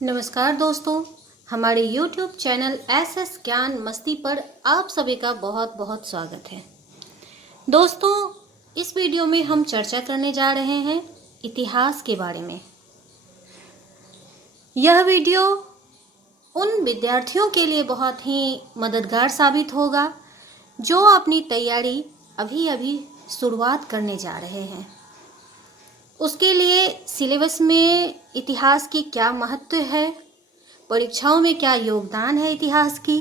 नमस्कार दोस्तों, हमारे YouTube चैनल एस ज्ञान मस्ती पर आप सभी का बहुत बहुत स्वागत है। दोस्तों, इस वीडियो में हम चर्चा करने जा रहे हैं इतिहास के बारे में। यह वीडियो उन विद्यार्थियों के लिए बहुत ही मददगार साबित होगा जो अपनी तैयारी अभी शुरुआत करने जा रहे हैं। उसके लिए सिलेबस में इतिहास की क्या महत्व है, परीक्षाओं में क्या योगदान है इतिहास की,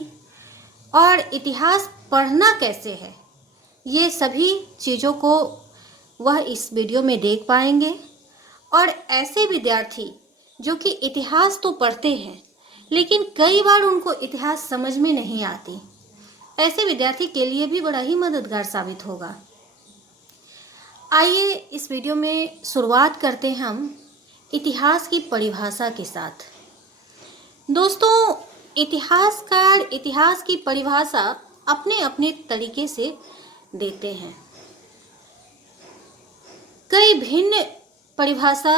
और इतिहास पढ़ना कैसे है, ये सभी चीज़ों को वह इस वीडियो में देख पाएंगे। और ऐसे विद्यार्थी जो कि इतिहास तो पढ़ते हैं लेकिन कई बार उनको इतिहास समझ में नहीं आती, ऐसे विद्यार्थी के लिए भी बड़ा ही मददगार साबित होगा। आइए इस वीडियो में शुरुआत करते हैं हम इतिहास की परिभाषा के साथ। दोस्तों, इतिहासकार इतिहास की परिभाषा अपने अपने तरीके से देते हैं। कई भिन्न परिभाषा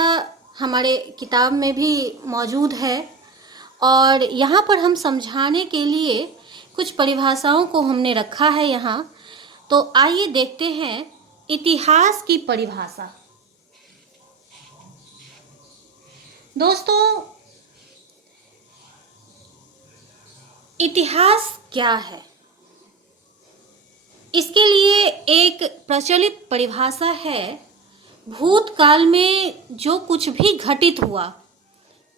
हमारे किताब में भी मौजूद है और यहाँ पर हम समझाने के लिए कुछ परिभाषाओं को हमने रखा है यहाँ। तो आइए देखते हैं इतिहास की परिभाषा। दोस्तों, इतिहास क्या है? इसके लिए एक प्रचलित परिभाषा है, भूतकाल में जो कुछ भी घटित हुआ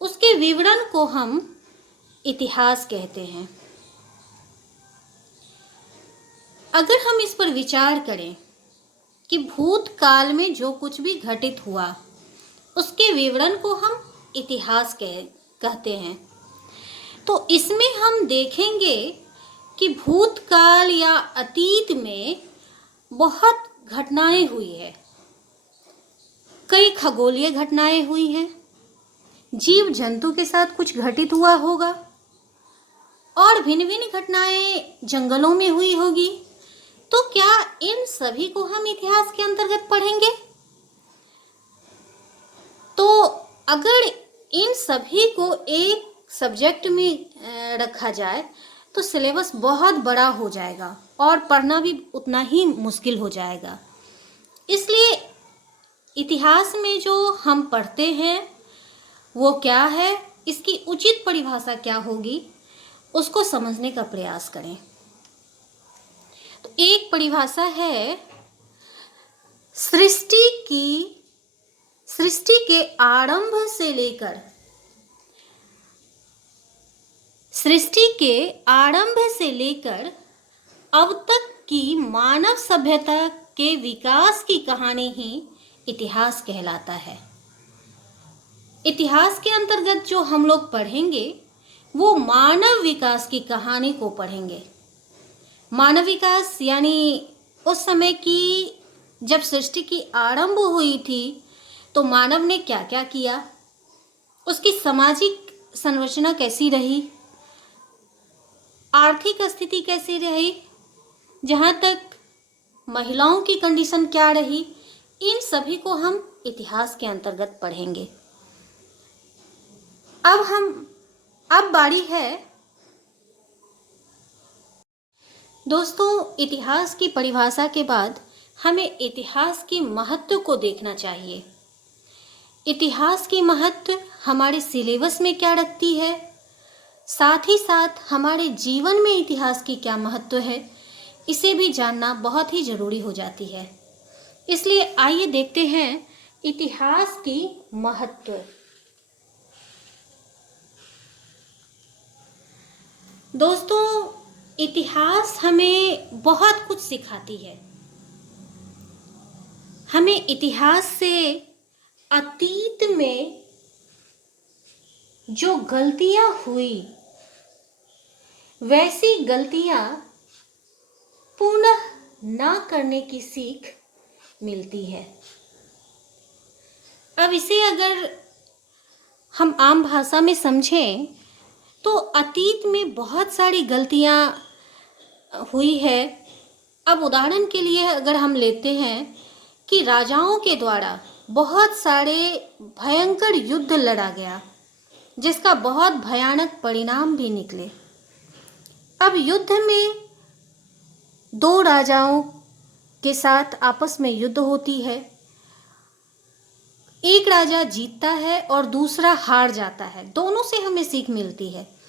उसके विवरण को हम इतिहास कहते हैं। अगर हम इस पर विचार करें कि भूतकाल में जो कुछ भी घटित हुआ उसके विवरण को हम इतिहास कहते हैं, तो इसमें हम देखेंगे कि भूतकाल या अतीत में बहुत घटनाएं हुई है। कई खगोलीय घटनाएं हुई हैं, जीव जंतु के साथ कुछ घटित हुआ होगा और भिन्न भिन्न घटनाएं जंगलों में हुई होगी। तो क्या इन सभी को हम इतिहास के अंतर्गत पढ़ेंगे? तो अगर इन सभी को एक सब्जेक्ट में रखा जाए तो सिलेबस बहुत बड़ा हो जाएगा और पढ़ना भी उतना ही मुश्किल हो जाएगा। इसलिए इतिहास में जो हम पढ़ते हैं वो क्या है, इसकी उचित परिभाषा क्या होगी, उसको समझने का प्रयास करें। तो एक परिभाषा है, सृष्टि के आरंभ से लेकर अब तक की मानव सभ्यता के विकास की कहानी ही इतिहास कहलाता है। इतिहास के अंतर्गत जो हम लोग पढ़ेंगे वो मानव विकास की कहानी को पढ़ेंगे। मानव विकास यानी उस समय की जब सृष्टि की आरंभ हुई थी तो मानव ने क्या क्या किया, उसकी सामाजिक संरचना कैसी रही, आर्थिक स्थिति कैसी रही, जहाँ तक महिलाओं की कंडीशन क्या रही, इन सभी को हम इतिहास के अंतर्गत पढ़ेंगे। अब बारी है दोस्तों, इतिहास की परिभाषा के बाद हमें इतिहास की महत्व को देखना चाहिए। इतिहास की महत्व हमारे सिलेबस में क्या रखती है, साथ ही साथ हमारे जीवन में इतिहास की क्या महत्व है, इसे भी जानना बहुत ही ज़रूरी हो जाती है। इसलिए आइए देखते हैं इतिहास की महत्व। दोस्तों, इतिहास हमें बहुत कुछ सिखाती है। हमें इतिहास से अतीत में जो गलतियां हुई वैसी गलतियां पुनः ना करने की सीख मिलती है। अब इसे अगर हम आम भाषा में समझें तो अतीत में बहुत सारी गलतियां हुई है। अब उदाहरण के लिए अगर हम लेते हैं कि राजाओं के द्वारा बहुत सारे भयंकर युद्ध लड़ा गया, जिसका बहुत भयानक परिणाम भी निकले। अब युद्ध में दो राजाओं के साथ आपस में युद्ध होती है। एक राजा जीतता है और दूसरा हार जाता है। दोनों से हमें सीख मिलती है।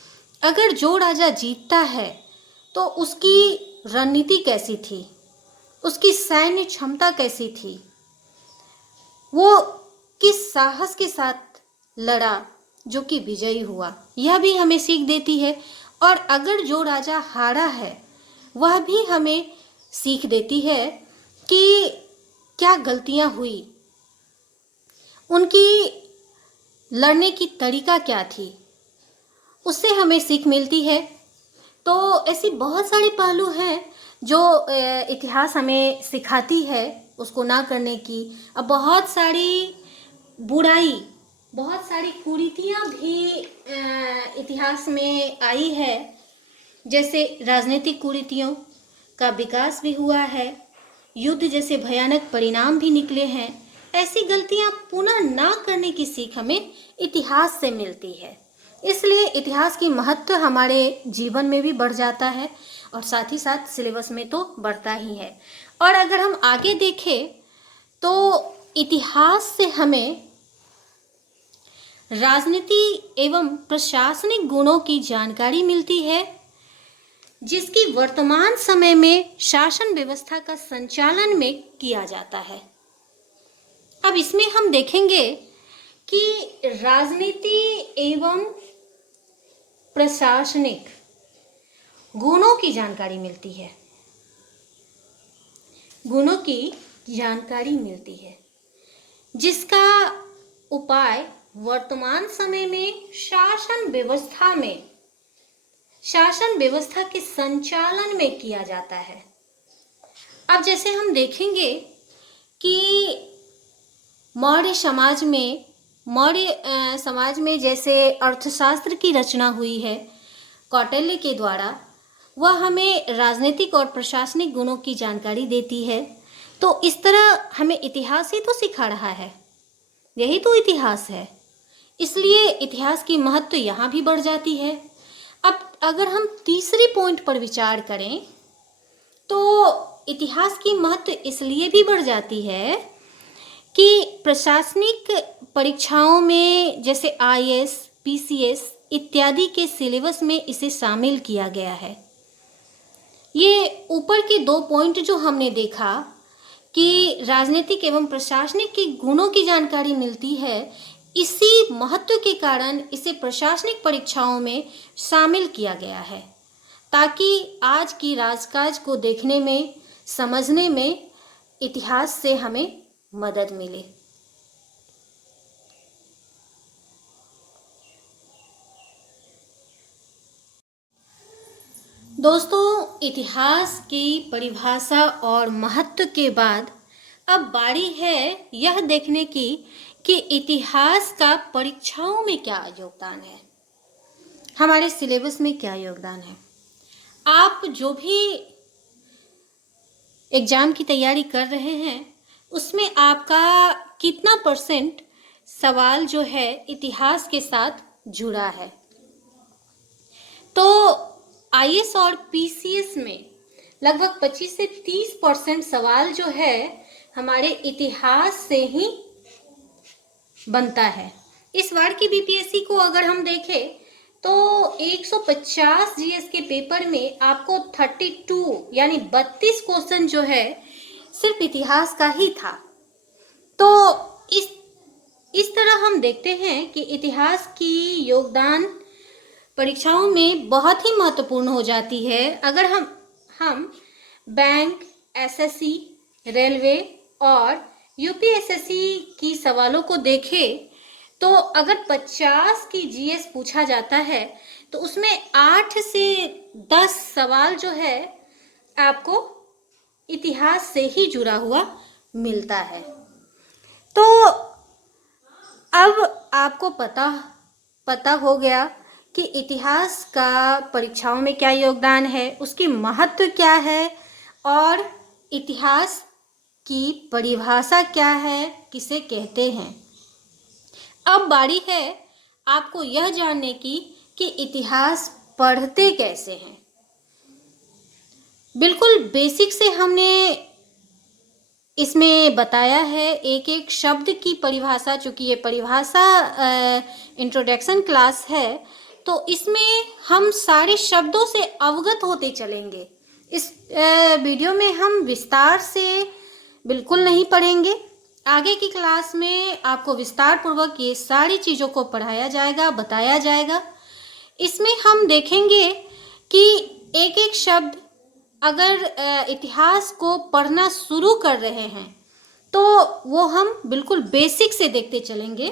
अगर जो राजा जीतता है तो उसकी रणनीति कैसी थी, उसकी सैन्य क्षमता कैसी थी, वो किस साहस के साथ लड़ा जो कि विजयी हुआ, यह भी हमें सीख देती है। और अगर जो राजा हारा है वह भी हमें सीख देती है कि क्या गलतियां हुई, उनकी लड़ने की तरीका क्या थी, उससे हमें सीख मिलती है। तो ऐसी बहुत सारे पहलू हैं जो इतिहास हमें सिखाती है उसको ना करने की। अब बहुत सारी बुराई, बहुत सारी कुरीतियाँ भी इतिहास में आई है, जैसे राजनीतिक कुरीतियों का विकास भी हुआ है, युद्ध जैसे भयानक परिणाम भी निकले हैं। ऐसी गलतियाँ पुनः ना करने की सीख हमें इतिहास से मिलती है। इसलिए इतिहास की महत्व हमारे जीवन में भी बढ़ जाता है और साथ ही साथ सिलेबस में तो बढ़ता ही है। और अगर हम आगे देखें तो इतिहास से हमें राजनीति एवं प्रशासनिक गुणों की जानकारी मिलती है, जिसकी वर्तमान समय में शासन व्यवस्था का संचालन में किया जाता है। अब इसमें हम देखेंगे कि राजनीति एवं प्रशासनिक गुणों की जानकारी मिलती है, गुणों की जानकारी मिलती है, जिसका उपाय वर्तमान समय में शासन व्यवस्था के संचालन में किया जाता है। अब जैसे हम देखेंगे कि मौर्य समाज में जैसे अर्थशास्त्र की रचना हुई है कौटिल्य के द्वारा, वह हमें राजनीतिक और प्रशासनिक गुणों की जानकारी देती है। तो इस तरह हमें इतिहास ही तो सिखा रहा है, यही तो इतिहास है। इसलिए इतिहास की महत्व यहाँ भी बढ़ जाती है। अब अगर हम तीसरी पॉइंट पर विचार करें तो इतिहास की महत्व इसलिए भी बढ़ जाती है कि प्रशासनिक परीक्षाओं में जैसे IAS, PCS इत्यादि के सिलेबस में इसे शामिल किया गया है। ये ऊपर के दो पॉइंट जो हमने देखा कि राजनीतिक एवं प्रशासनिक के गुणों की जानकारी मिलती है, इसी महत्व के कारण इसे प्रशासनिक परीक्षाओं में शामिल किया गया है, ताकि आज की राजकाज को देखने में, समझने में इतिहास से हमें मदद मिले। दोस्तों, इतिहास की परिभाषा और महत्व के बाद अब बारी है यह देखने की कि इतिहास का परीक्षाओं में क्या योगदान है, हमारे सिलेबस में क्या योगदान है। आप जो भी एग्जाम की तैयारी कर रहे हैं उसमें आपका कितना % सवाल जो है इतिहास के साथ जुड़ा है। तो IAS और PCS में लगभग 25 से 30% सवाल जो है हमारे इतिहास से ही बनता है। इस बार की BPSC को अगर हम देखें तो 150 GS के पेपर में आपको 32 यानी 32 क्वेश्चन जो है सिर्फ इतिहास का ही था। तो इस तरह हम देखते हैं कि इतिहास की योगदान परीक्षाओं में बहुत ही महत्वपूर्ण हो जाती है। अगर हम बैंक, SSC, रेलवे और UPSSC की सवालों को देखें तो अगर 50 की GS पूछा जाता है तो उसमें 8 से 10 सवाल जो है आपको इतिहास से ही जुड़ा हुआ मिलता है। तो अब आपको पता हो गया कि इतिहास का परीक्षाओं में क्या योगदान है, उसकी महत्व क्या है और इतिहास की परिभाषा क्या है, किसे कहते हैं। अब बारी है आपको यह जानने की कि इतिहास पढ़ते कैसे हैं। बिल्कुल बेसिक से हमने इसमें बताया है, एक एक शब्द की परिभाषा। चूंकि ये परिभाषा इंट्रोडक्शन क्लास है, तो इसमें हम सारे शब्दों से अवगत होते चलेंगे। इस वीडियो में हम विस्तार से बिल्कुल नहीं पढ़ेंगे। आगे की क्लास में आपको विस्तार पूर्वक ये सारी चीज़ों को पढ़ाया जाएगा, बताया जाएगा। इसमें हम देखेंगे कि एक एक शब्द, अगर इतिहास को पढ़ना शुरू कर रहे हैं तो वो हम बिल्कुल बेसिक से देखते चलेंगे।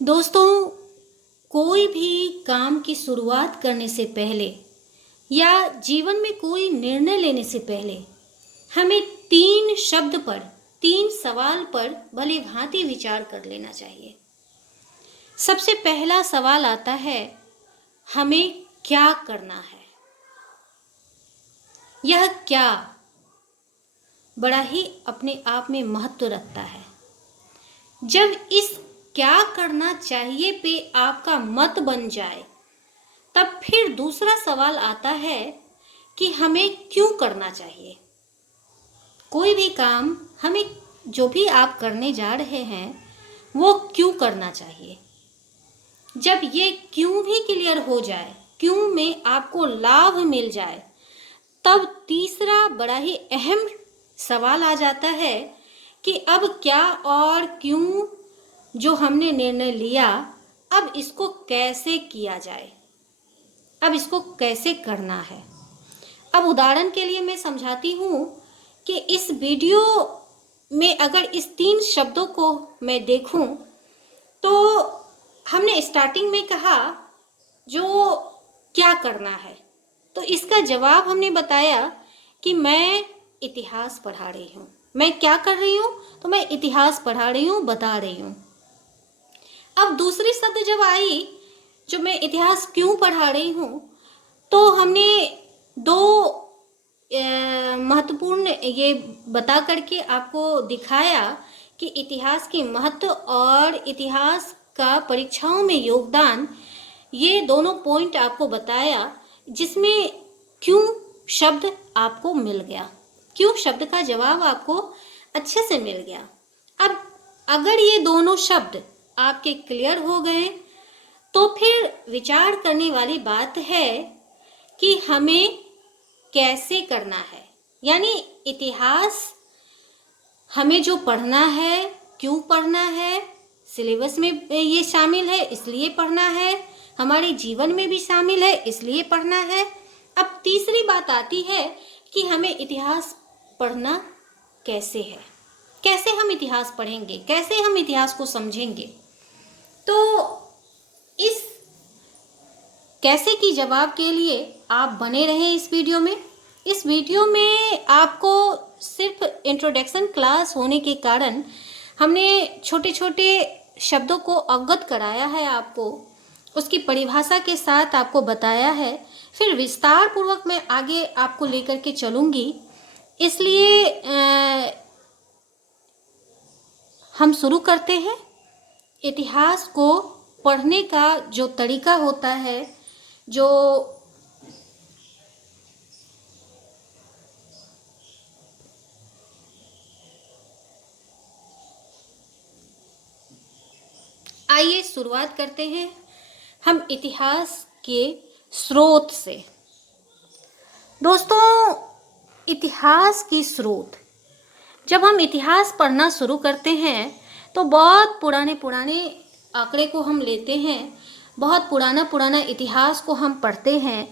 दोस्तों, कोई भी काम की शुरुआत करने से पहले या जीवन में कोई निर्णय लेने से पहले हमें 3 शब्द पर, 3 सवाल पर भली भांति विचार कर लेना चाहिए। सबसे पहला सवाल आता है, हमें क्या करना है। यह क्या बड़ा ही अपने आप में महत्व रखता है। जब इस क्या करना चाहिए पे आपका मत बन जाए, तब फिर दूसरा सवाल आता है कि हमें क्यों करना चाहिए। कोई भी काम, हमें जो भी आप करने जा रहे हैं वो क्यों करना चाहिए। जब ये क्यों भी क्लियर हो जाए, क्यों में आपको लाभ मिल जाए, तब तीसरा बड़ा ही अहम सवाल आ जाता है कि अब क्या और क्यों जो हमने निर्णय लिया, अब इसको कैसे किया जाए, अब इसको कैसे करना है। अब उदाहरण के लिए मैं समझाती हूँ कि इस वीडियो में अगर इस 3 शब्दों को मैं देखूं, तो हमने स्टार्टिंग में कहा जो क्या करना है, तो इसका जवाब हमने बताया कि मैं इतिहास पढ़ा रही हूँ। मैं क्या कर रही हूँ, तो मैं इतिहास पढ़ा रही हूँ, बता रही हूँ। अब दूसरी शब्द जब आई, जो मैं इतिहास क्यों पढ़ा रही हूँ, तो हमने 2 महत्वपूर्ण ये बता करके आपको दिखाया कि इतिहास की महत्व और इतिहास का परीक्षाओं में योगदान, ये दोनों पॉइंट आपको बताया, जिसमें क्यों शब्द आपको मिल गया, क्यों शब्द का जवाब आपको अच्छे से मिल गया। अब अगर ये दोनों शब्द आपके क्लियर हो गए, तो फिर विचार करने वाली बात है कि हमें कैसे करना है। यानी इतिहास हमें जो पढ़ना है, क्यों पढ़ना है, सिलेबस में ये शामिल है इसलिए पढ़ना है, हमारे जीवन में भी शामिल है इसलिए पढ़ना है। अब तीसरी बात आती है कि हमें इतिहास पढ़ना कैसे है, कैसे हम इतिहास पढ़ेंगे, कैसे हम इतिहास को समझेंगे। तो इस कैसे की जवाब के लिए आप बने रहें इस वीडियो में। इस वीडियो में आपको सिर्फ इंट्रोडक्शन क्लास होने के कारण हमने छोटे छोटे शब्दों को अवगत कराया है, आपको उसकी परिभाषा के साथ आपको बताया है। फिर विस्तार पूर्वक मैं आगे आपको लेकर के चलूँगी। इसलिए हम शुरू करते हैं। इतिहास को पढ़ने का जो तरीका होता है, जो आइए शुरुआत करते हैं हम इतिहास के स्रोत से। दोस्तों, इतिहास की स्रोत, जब हम इतिहास पढ़ना शुरू करते हैं तो बहुत पुराने पुराने आंकड़े को हम लेते हैं, बहुत पुराना पुराना इतिहास को हम पढ़ते हैं।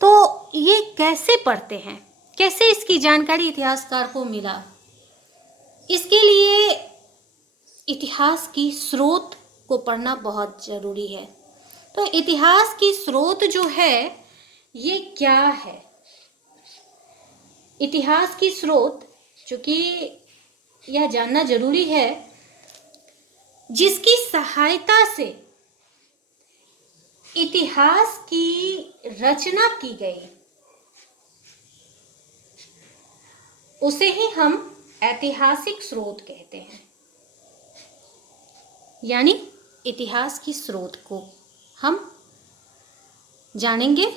तो ये कैसे पढ़ते हैं, कैसे इसकी जानकारी इतिहासकार को मिला, इसके लिए इतिहास की स्रोत को पढ़ना बहुत ज़रूरी है। तो इतिहास की स्रोत जो है ये क्या है। इतिहास की स्रोत, चूँकि यह जानना जरूरी है, जिसकी सहायता से इतिहास की रचना की गई, उसे ही हम ऐतिहासिक स्रोत कहते हैं, यानी इतिहास की स्रोत को हम जानेंगे,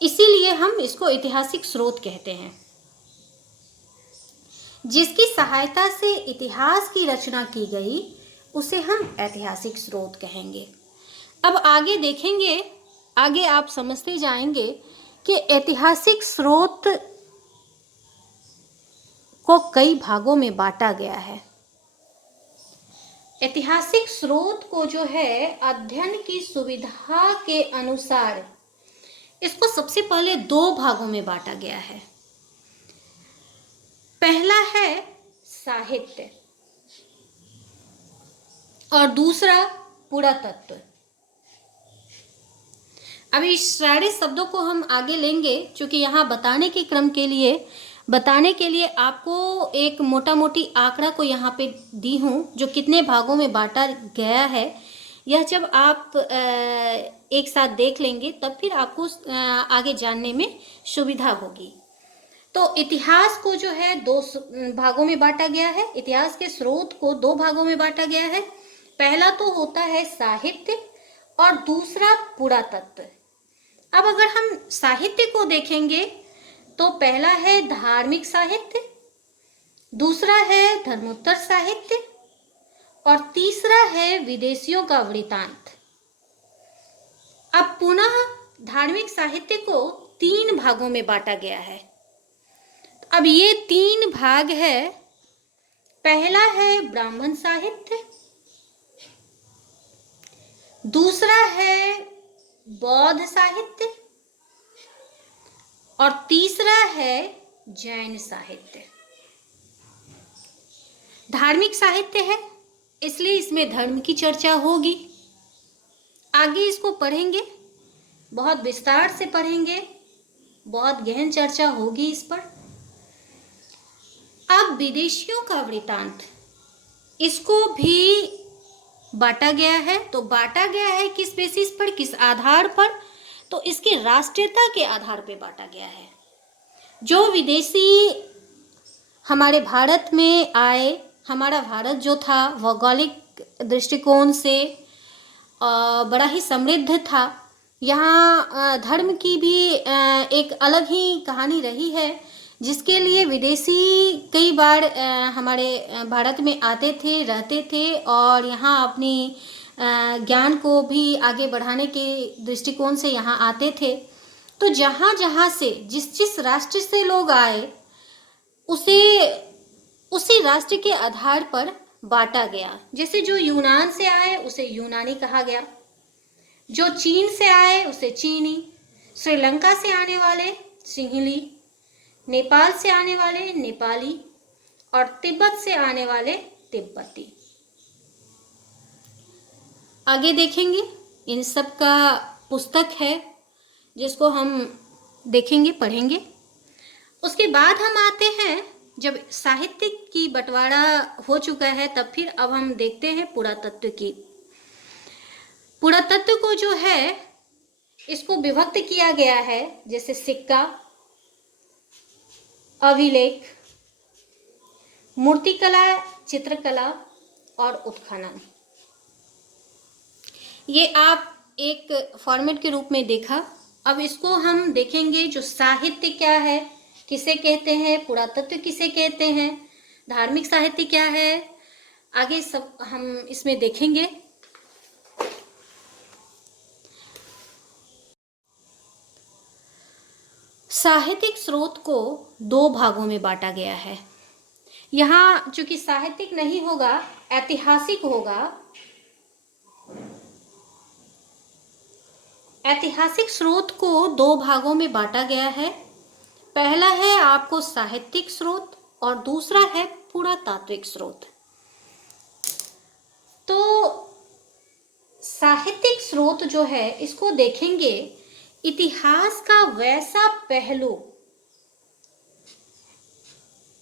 इसीलिए हम इसको ऐतिहासिक स्रोत कहते हैं। जिसकी सहायता से इतिहास की रचना की गई उसे हम ऐतिहासिक स्रोत कहेंगे। अब आगे देखेंगे, आगे आप समझते जाएंगे कि ऐतिहासिक स्रोत को कई भागों में बांटा गया है। ऐतिहासिक स्रोत को जो है अध्ययन की सुविधा के अनुसार इसको सबसे पहले दो भागों में बांटा गया है। पहला है साहित्य और दूसरा पुरातत्व। अब इस सारे शब्दों को हम आगे लेंगे, क्योंकि यहाँ बताने के क्रम के लिए आपको एक मोटा मोटी आंकड़ा को यहाँ पे दी हूँ जो कितने भागों में बांटा गया है। यह जब आप एक साथ देख लेंगे तब फिर आपको आगे जानने में सुविधा होगी। तो इतिहास को जो है दो भागों में बांटा गया है, इतिहास के स्रोत को दो भागों में बांटा गया है। पहला तो होता है साहित्य और दूसरा पुरातत्व। अब अगर हम साहित्य को देखेंगे तो पहला है धार्मिक साहित्य, दूसरा है धर्मोत्तर साहित्य और तीसरा है विदेशियों का वृत्तांत। अब पुनः धार्मिक साहित्य को तीन भागों में बांटा गया है। अब ये तीन भाग है, पहला है ब्राह्मण साहित्य, दूसरा है बौद्ध साहित्य और तीसरा है जैन साहित्य। धार्मिक साहित्य है इसलिए इसमें धर्म की चर्चा होगी। आगे इसको पढ़ेंगे, बहुत विस्तार से पढ़ेंगे, बहुत गहन चर्चा होगी इस पर। अब विदेशियों का वृत्तांत, इसको भी बांटा गया है। तो बांटा गया है किस बेसिस पर, किस आधार पर? तो इसकी राष्ट्रीयता के आधार पर बांटा गया है। जो विदेशी हमारे भारत में आए, हमारा भारत जो था भौगोलिक दृष्टिकोण से बड़ा ही समृद्ध था। यहाँ धर्म की भी एक अलग ही कहानी रही है, जिसके लिए विदेशी कई बार हमारे भारत में आते थे, रहते थे और यहाँ अपनी ज्ञान को भी आगे बढ़ाने के दृष्टिकोण से यहाँ आते थे। तो जहाँ जहाँ से जिस राष्ट्र से लोग आए उसी राष्ट्र के आधार पर बांटा गया। जैसे जो यूनान से आए उसे यूनानी कहा गया, जो चीन से आए उसे चीनी, श्रीलंका से आने वाले सिंहली, नेपाल से आने वाले नेपाली और तिब्बत से आने वाले तिब्बती। आगे देखेंगे, इन सब का पुस्तक है जिसको हम देखेंगे, पढ़ेंगे। उसके बाद हम आते हैं, जब साहित्य की बंटवारा हो चुका है तब फिर अब हम देखते हैं पुरातत्व की। पुरातत्व को जो है इसको विभक्त किया गया है, जैसे सिक्का, अभिलेख, मूर्तिकला, चित्रकला और उत्खनन। ये आप एक फॉर्मेट के रूप में देखा। अब इसको हम देखेंगे, जो साहित्य क्या है, किसे कहते हैं, पुरातत्व किसे कहते हैं, धार्मिक साहित्य क्या है, आगे सब हम इसमें देखेंगे। साहित्यिक स्रोत को दो भागों में बांटा गया है। यहाँ चूंकि साहित्यिक नहीं होगा, ऐतिहासिक होगा। ऐतिहासिक स्रोत को दो भागों में बांटा गया है। पहला है आपको साहित्यिक स्रोत और दूसरा है पुरातात्विक स्रोत। तो साहित्यिक स्रोत जो है इसको देखेंगे, इतिहास का वैसा पहलू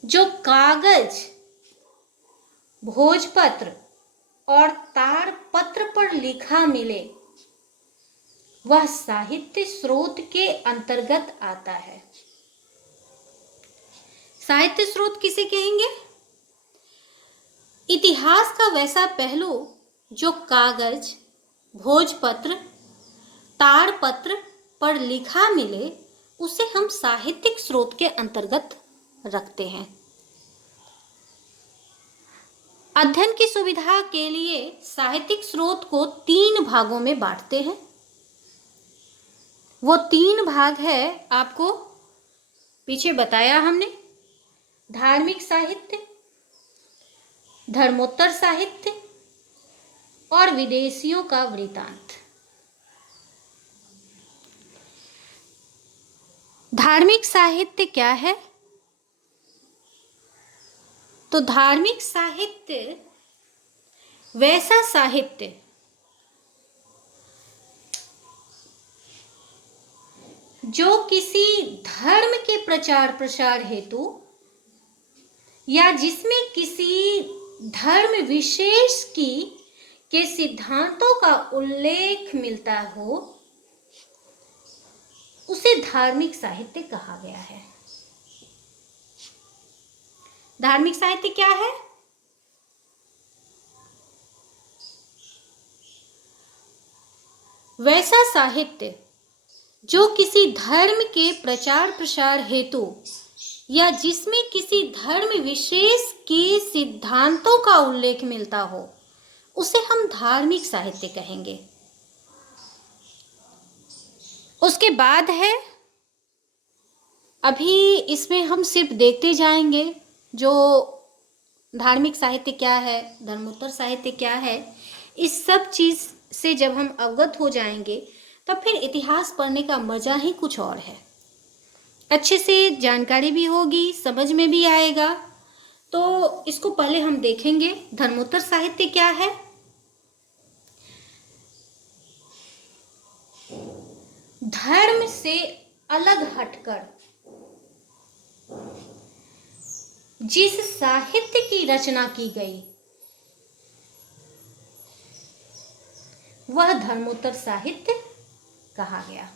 जो कागज, भोजपत्र और ताड़पत्र पर लिखा मिले, वह साहित्य स्रोत के अंतर्गत आता है। साहित्य स्रोत किसे कहेंगे? इतिहास का वैसा पहलू जो कागज, भोजपत्र, ताड़पत्र पर लिखा मिले, उसे हम साहित्यिक स्रोत के अंतर्गत रखते हैं। अध्ययन की सुविधा के लिए साहित्यिक स्रोत को 3 भागों में बांटते हैं। वो 3 भाग है, आपको पीछे बताया हमने। धार्मिक साहित्य, धर्मोत्तर साहित्य और विदेशियों का वृत्तांत। धार्मिक साहित्य क्या है? तो धार्मिक साहित्य वैसा साहित्य जो किसी धर्म के प्रचार प्रसार हेतु या जिसमें किसी धर्म विशेष के सिद्धांतों का उल्लेख मिलता हो, उसे धार्मिक साहित्य कहा गया है। धार्मिक साहित्य क्या है? वैसा साहित्य जो किसी धर्म के प्रचार प्रसार हेतु या जिसमें किसी धर्म विशेष के सिद्धांतों का उल्लेख मिलता हो, उसे हम धार्मिक साहित्य कहेंगे। उसके बाद है, अभी इसमें हम सिर्फ देखते जाएंगे जो धार्मिक साहित्य क्या है, धर्मोत्तर साहित्य क्या है। इस सब चीज़ से जब हम अवगत हो जाएंगे तब फिर इतिहास पढ़ने का मज़ा ही कुछ और है। अच्छे से जानकारी भी होगी, समझ में भी आएगा। तो इसको पहले हम देखेंगे, धर्मोत्तर साहित्य क्या है। धर्म से अलग हटकर जिस साहित्य की रचना की गई वह धर्मोत्तर साहित्य कहा गया।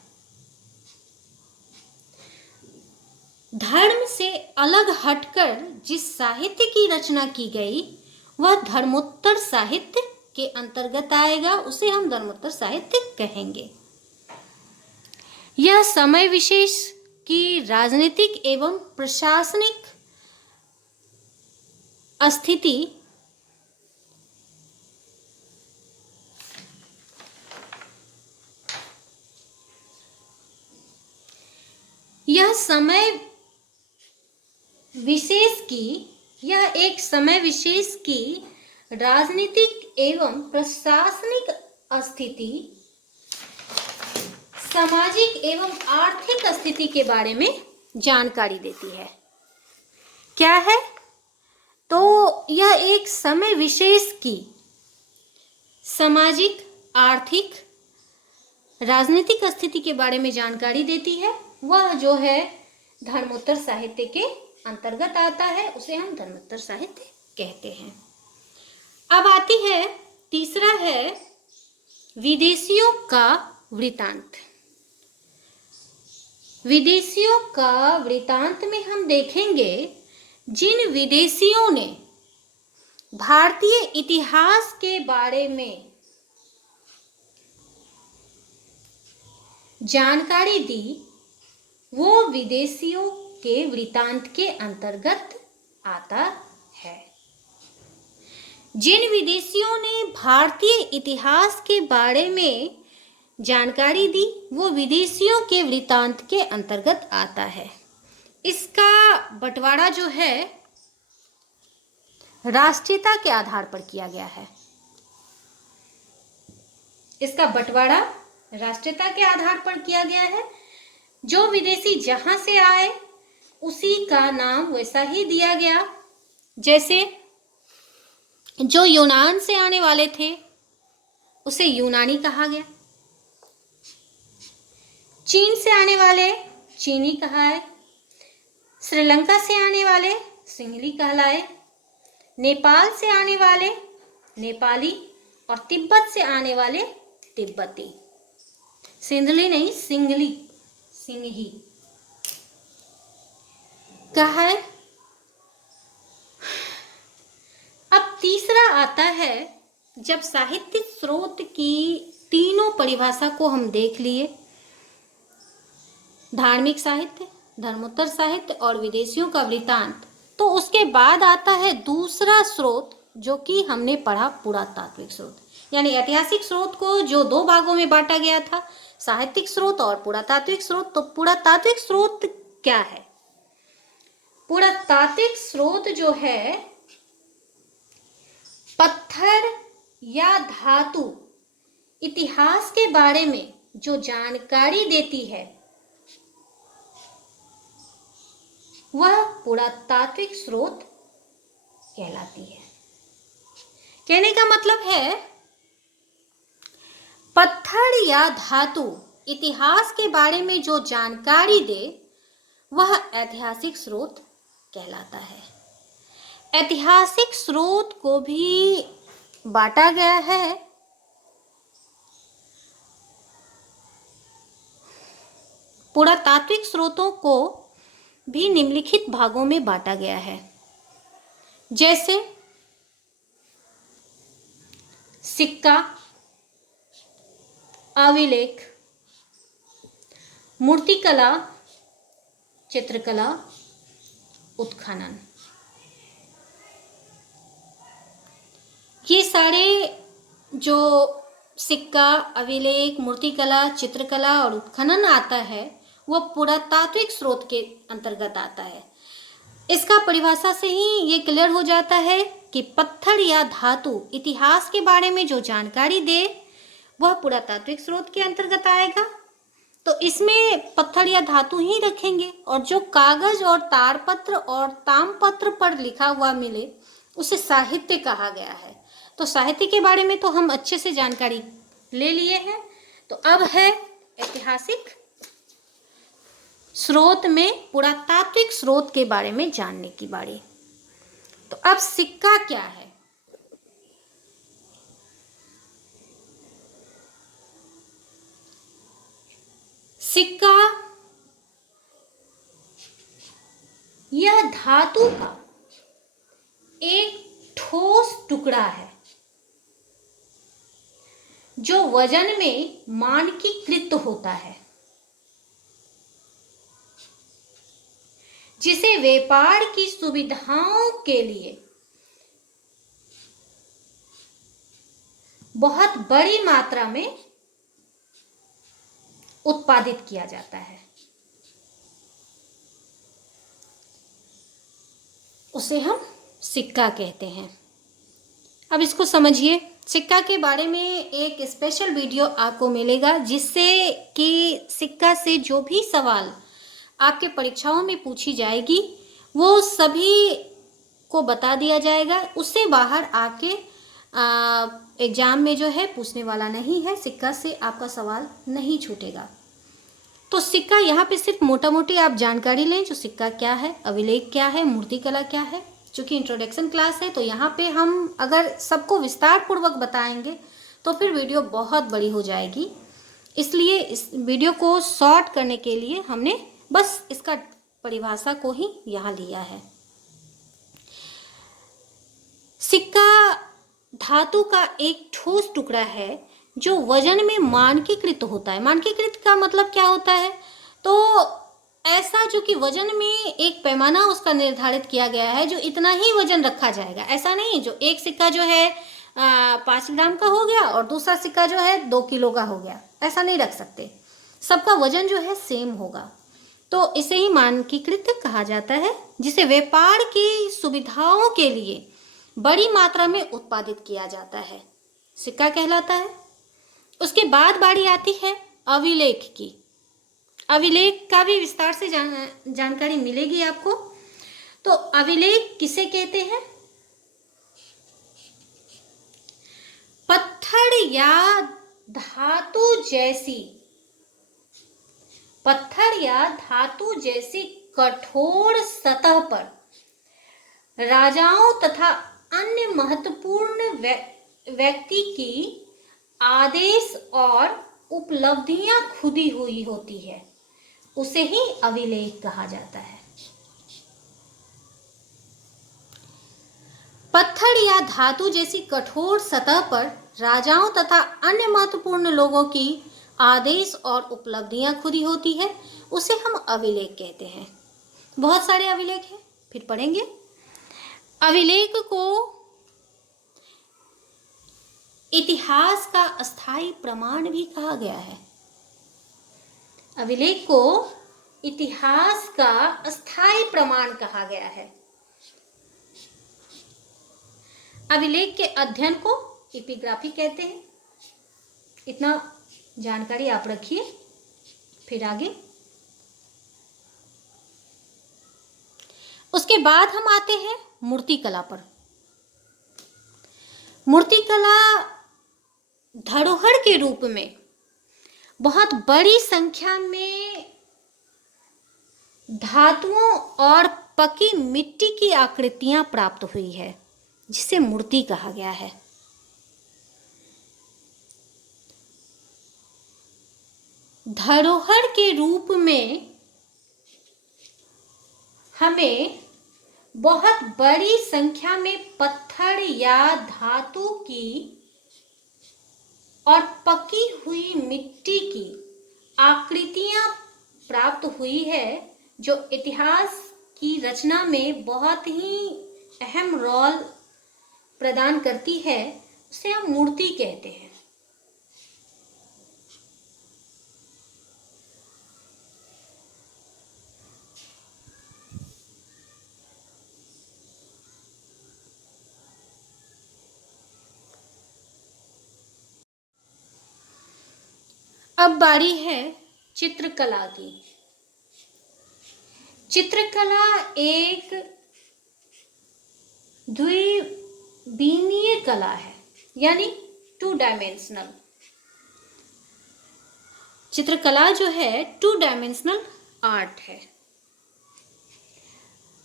धर्म से अलग हटकर जिस साहित्य की रचना की गई वह धर्मोत्तर साहित्य के अंतर्गत आएगा, उसे हम धर्मोत्तर साहित्य कहेंगे। यह समय विशेष की राजनीतिक एवं प्रशासनिक स्थिति एक समय विशेष की राजनीतिक एवं प्रशासनिक स्थिति, सामाजिक एवं आर्थिक स्थिति के बारे में जानकारी देती है। क्या है? तो यह एक समय विशेष की सामाजिक, आर्थिक, राजनीतिक स्थिति के बारे में जानकारी देती है। वह जो है धर्मोत्तर साहित्य के अंतर्गत आता है, उसे हम धर्मोत्तर साहित्य कहते हैं। अब आती है, तीसरा है विदेशियों का वृत्तांत। विदेशियों का वृत्तांत में हम देखेंगे जिन विदेशियों ने भारतीय इतिहास के बारे में जानकारी दी, वो विदेशियों के वृत्तांत के अंतर्गत आता है। जिन विदेशियों ने भारतीय इतिहास के बारे में जानकारी दी, वो विदेशियों के वृत्तांत के अंतर्गत आता है। इसका बंटवारा जो है राष्ट्रीयता के आधार पर किया गया है। इसका बंटवारा राष्ट्रीयता के आधार पर किया गया है। जो विदेशी जहां से आए उसी का नाम वैसा ही दिया गया। जैसे जो यूनान से आने वाले थे उसे यूनानी कहा गया, चीन से आने वाले चीनी कहा है, श्रीलंका से आने वाले सिंहली कहलाए, नेपाल से आने वाले नेपाली और तिब्बत से आने वाले तिब्बती। सिंधली नहीं, सिंघली, सिंही कहा है। तीसरा आता है, जब साहित्यिक स्रोत की तीनों परिभाषा को हम देख लिए, धार्मिक साहित्य, धर्मोत्तर साहित्य और विदेशियों का वृत्तांत, तो उसके बाद आता है दूसरा स्रोत जो कि हमने पढ़ा, पुरातात्विक स्रोत। यानी ऐतिहासिक स्रोत को जो दो भागों में बांटा गया था, साहित्यिक स्रोत और पुरातात्विक स्रोत। तो पुरातात्विक स्रोत क्या है? पुरातात्विक स्रोत जो है, पत्थर या धातु इतिहास के बारे में जो जानकारी देती है, वह पुरातात्विक स्रोत कहलाती है। कहने का मतलब है, पत्थर या धातु इतिहास के बारे में जो जानकारी दे, वह ऐतिहासिक स्रोत कहलाता है। ऐतिहासिक स्रोत को भी बांटा गया है पुरातात्विक स्रोतों को भी निम्नलिखित भागों में बांटा गया है, जैसे सिक्का, अभिलेख, मूर्तिकला, चित्रकला, उत्खनन। ये सारे जो सिक्का, अभिलेख, मूर्तिकला, चित्रकला और उत्खनन आता है, वह पुरातात्विक स्रोत के अंतर्गत आता है। इसका परिभाषा से ही ये क्लियर हो जाता है कि पत्थर या धातु इतिहास के बारे में जो जानकारी दे, वह पुरातात्विक स्रोत के अंतर्गत आएगा। तो इसमें पत्थर या धातु ही रखेंगे, और जो कागज और तारपत्र और तामपत्र पर लिखा हुआ मिले, उसे साहित्य कहा गया है। तो साहित्य के बारे में तो हम अच्छे से जानकारी ले लिए हैं। तो अब है ऐतिहासिक स्रोत में पुरातात्विक स्रोत के बारे में जानने की बारी। तो अब सिक्का क्या है? सिक्का यह धातु का एक ठोस टुकड़ा है जो वजन में मानकीकृत होता है, जिसे व्यापार की सुविधाओं के लिए बहुत बड़ी मात्रा में उत्पादित किया जाता है। उसे हम सिक्का कहते हैं। अब इसको समझिए। सिक्का के बारे में एक स्पेशल वीडियो आपको मिलेगा, जिससे कि सिक्का से जो भी सवाल आपके परीक्षाओं में पूछी जाएगी, वो सभी को बता दिया जाएगा। उससे बाहर आके एग्जाम में जो है पूछने वाला नहीं है। सिक्का से आपका सवाल नहीं छूटेगा। तो सिक्का यहाँ पे सिर्फ मोटा मोटी आप जानकारी लें, जो सिक्का क्या है, अभिलेख क्या है, मूर्तिकला क्या है। चूँकि इंट्रोडक्शन क्लास है, तो यहाँ पे हम अगर सबको विस्तार पूर्वक बताएंगे तो फिर वीडियो बहुत बड़ी हो जाएगी। इसलिए इस वीडियो को शॉर्ट करने के लिए हमने बस इसका परिभाषा को ही यहाँ लिया है। सिक्का धातु का एक ठोस टुकड़ा है जो वजन में मानकीकृत होता है। मानकीकृत का मतलब क्या होता है? तो ऐसा जो कि वजन में एक पैमाना उसका निर्धारित किया गया है, जो इतना ही वजन रखा जाएगा। ऐसा नहीं जो एक सिक्का जो है 5 ग्राम का हो गया और दूसरा सिक्का जो है 2 किलो का हो गया, ऐसा नहीं रख सकते। सबका वजन जो है सेम होगा। तो इसे ही मानकीकृत कहा जाता है, जिसे व्यापार की सुविधाओं के लिए बड़ी मात्रा में उत्पादित किया जाता है, सिक्का कहलाता है। उसके बाद बारी आती है अभिलेख की। अभिलेख का भी विस्तार से जानकारी मिलेगी आपको। तो अभिलेख किसे कहते हैं? पत्थर या धातु जैसी कठोर सतह पर राजाओं तथा अन्य महत्वपूर्ण व्यक्ति की आदेश और उपलब्धियां खुदी हुई होती है, उसे ही अभिलेख कहा जाता है। पत्थर या धातु जैसी कठोर सतह पर राजाओं तथा अन्य महत्वपूर्ण लोगों की आदेश और उपलब्धियां खुदी होती है, उसे हम अभिलेख कहते हैं। बहुत सारे अभिलेख हैं, फिर पढ़ेंगे। अभिलेख को इतिहास का अस्थायी प्रमाण भी कहा गया है। अभिलेख को इतिहास का अस्थायी प्रमाण कहा गया है। अभिलेख के अध्ययन को एपिग्राफी कहते हैं। इतना जानकारी आप रखिए। फिर आगे उसके बाद हम आते हैं मूर्तिकला पर। मूर्तिकला धरोहर के रूप में बहुत बड़ी संख्या में धातुओं और पकी मिट्टी की आकृतियां प्राप्त हुई है, जिसे मूर्ति कहा गया है। धरोहर के रूप में हमें बहुत बड़ी संख्या में पत्थर या धातु की और पकी हुई मिट्टी की आकृतियां प्राप्त हुई है, जो इतिहास की रचना में बहुत ही अहम रोल प्रदान करती है। उसे हम मूर्ति कहते हैं। अब बारी है चित्रकला की। चित्रकला एक द्विविमीय कला है, यानी 2 डायमेंशनल। चित्रकला जो है 2 डायमेंशनल आर्ट है।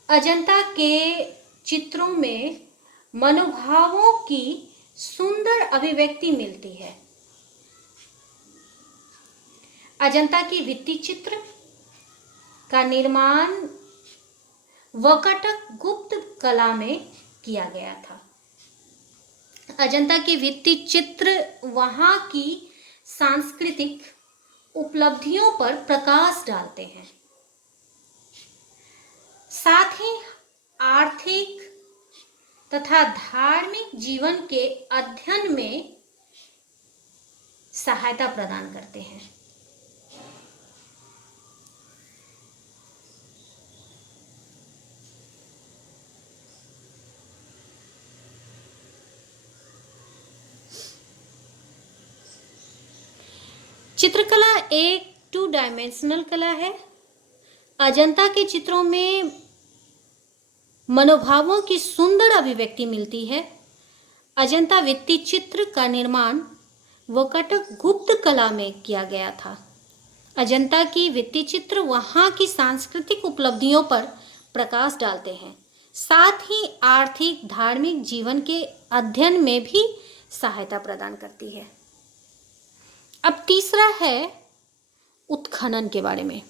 अजंता के चित्रों में मनोभावों की सुंदर अभिव्यक्ति मिलती है। अजंता की भित्ति चित्र का निर्माण वकटक गुप्त कला में किया गया था। अजंता की भित्ति चित्र वहां की सांस्कृतिक उपलब्धियों पर प्रकाश डालते हैं, साथ ही आर्थिक तथा धार्मिक जीवन के अध्ययन में सहायता प्रदान करते हैं। चित्रकला एक 2 डायमेंशनल कला है। अजंता के चित्रों में मनोभावों की सुंदर अभिव्यक्ति मिलती है। अजंता भित्ति चित्र का निर्माण वकटक गुप्त कला में किया गया था। अजंता की भित्ति चित्र वहां की सांस्कृतिक उपलब्धियों पर प्रकाश डालते हैं, साथ ही आर्थिक धार्मिक जीवन के अध्ययन में भी सहायता प्रदान करती है। अब तीसरा है उत्खनन के बारे में।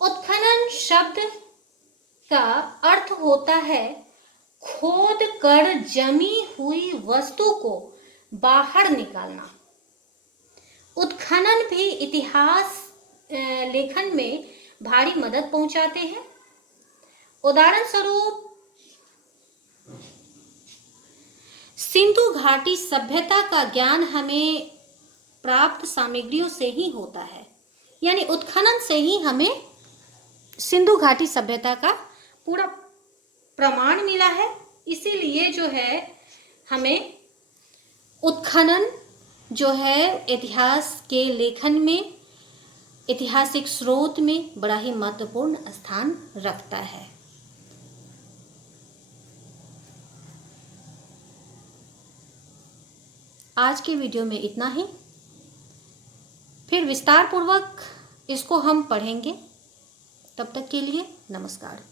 उत्खनन शब्द का अर्थ होता है खोद कर जमी हुई वस्तु को बाहर निकालना। उत्खनन भी इतिहास लेखन में भारी मदद पहुंचाते हैं। उदाहरण स्वरूप सिंधु घाटी सभ्यता का ज्ञान हमें प्राप्त सामग्रियों से ही होता है, यानी उत्खनन से ही हमें सिंधु घाटी सभ्यता का पूरा प्रमाण मिला है। इसीलिए जो है हमें उत्खनन जो है इतिहास के लेखन में, ऐतिहासिक स्रोत में बड़ा ही महत्वपूर्ण स्थान रखता है। आज के वीडियो में इतना ही। फिर विस्तार पूर्वक इसको हम पढ़ेंगे। तब तक के लिए नमस्कार।